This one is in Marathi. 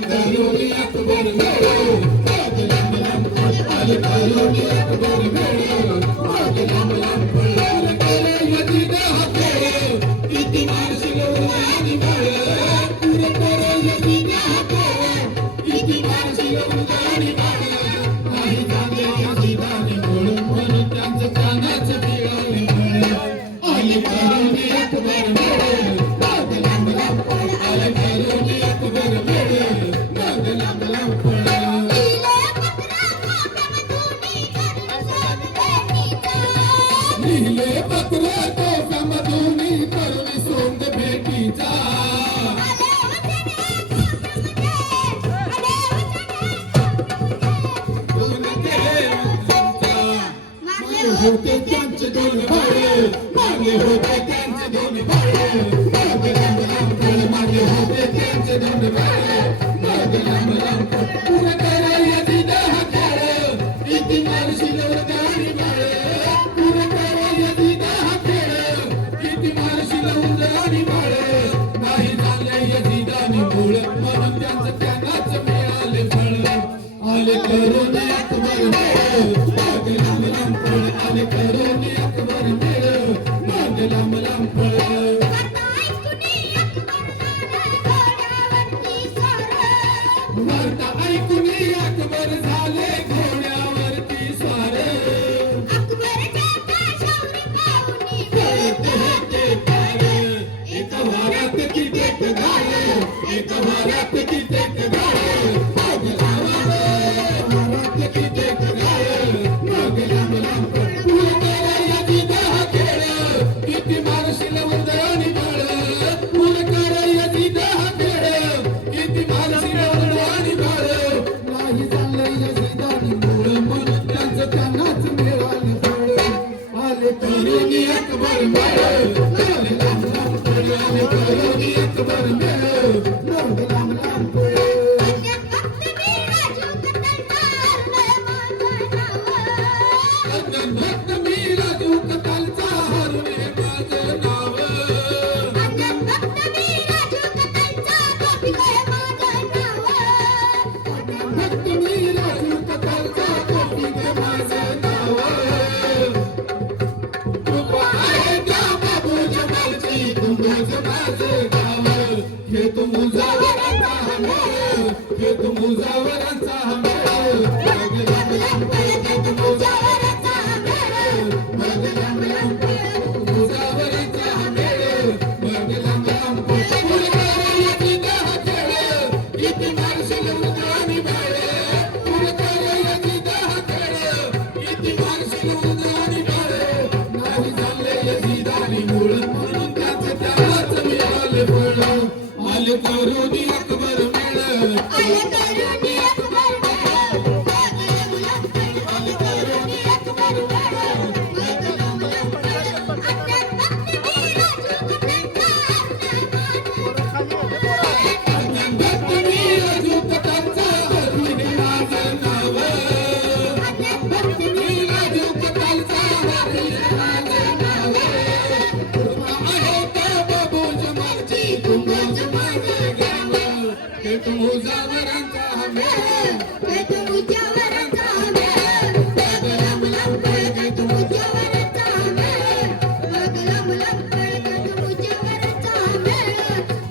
करोनी अकबर मेळो माग लांब लांब पळ आले करोनी अकबर मेळो माग लांब लांब पळ आले केले यदीद हा खेळ किती मारशील उन्हाळी बाळ पुरे करे यदीद हा खेळ किती मारशील उन्हाळी बाळ नाही झाले यदीदाने गोळ म्हणून त्यांचं कानाचं पिळाले फळ आले करोनी अकबर मेळो माग लांब लांब पळ आले करोनी अकबर मेळो माग लांब लांब पळ लिहिले पत्र तोफामधून करुणी सोंग भेटीचा होते त्यांचे दोन भाळे मागे होते त्यांचे दोन भाळे मागे लांब लांब पळ मागे होते त्यांचे दोन भाळे मागे लांब लांब पळ पुरे करे यदीद हा खेळ किती मारशील उन्हाळी बाळ पुरे करे यदीद हा खेळ किती मारशील उन्हाळी बाळ नाही झाले यदीदाने मूळ म्हणून त्यांचं त्यांनाच मिळाले फळ आले करोनी अकबर मेळो माग लांब लांब पळ आले करोनी अकबर मेळो माग लांब लांब पळ वार्ता ऐकून अकबर झाले घोड्यावरती स्वार कळत होते तार एका वारात कित्येक गाळ एका वारात कित्येक गाळ माग लांब वारात कित्येक गाळ माग लांब लांब पळ पुरे करे यदीद हा खेळ किती मारशील उन्हाळी बाळ पुरे करे यदीद हा खेळ किती मारशील उन्हाळी बाळ नाही झालं यदीदाने मूळ म्हणून त्यांचं त्यांनाच मिळालं फळ आले करोनी अकबर मेळो आले लांब लांब पळ आले करोनी अकबर मेळो माग लांब लांब पळ भक्त मी राजू कतालचा हरून हे माझं नाव भक्त मी राजू कतालचा गोपी ग माझं नाव कृपा आहे त्या बाबू जमालची तुझं माझं गाव हे तू मुजावरांचा हमेळ हे तू मुजावरांचा हमेळ माग लांब लांब पळ हे तू मुजावरांचा माग लांब लांब पळ मुजावरांचा हमेळ माग लांब लांब पळ पुरे करे यदीद हा खेळ किती मारशील उन्हाळी बाळ पुरे करे यदीद हा खेळ किती मारशील उन्हाळी बाळ नाही झाले यदीदाने मूळ म्हणून त्याचं त्यालाच मिळाले फळ आले करोनी अकबर मेळो आले करोनी अकबर मेळो आले करोनी अकबर मेळो माग लांब लांब पळ भक्त मी राजू कतालचा हरून हे माझं नाव भक्त मी राजू कतालचा हरून हे माझं नाव कृपा आहे त्या बाबू जमालची तुझं माझं गाव हे तू मुजावरांचा हमेळ हे तू मुजावरांचा हमेळ माग लांब लांब पळ हे तू मुजावरांचा हमेळ माग लांब लांब पळ हे तू मुजावरांचा हमेळ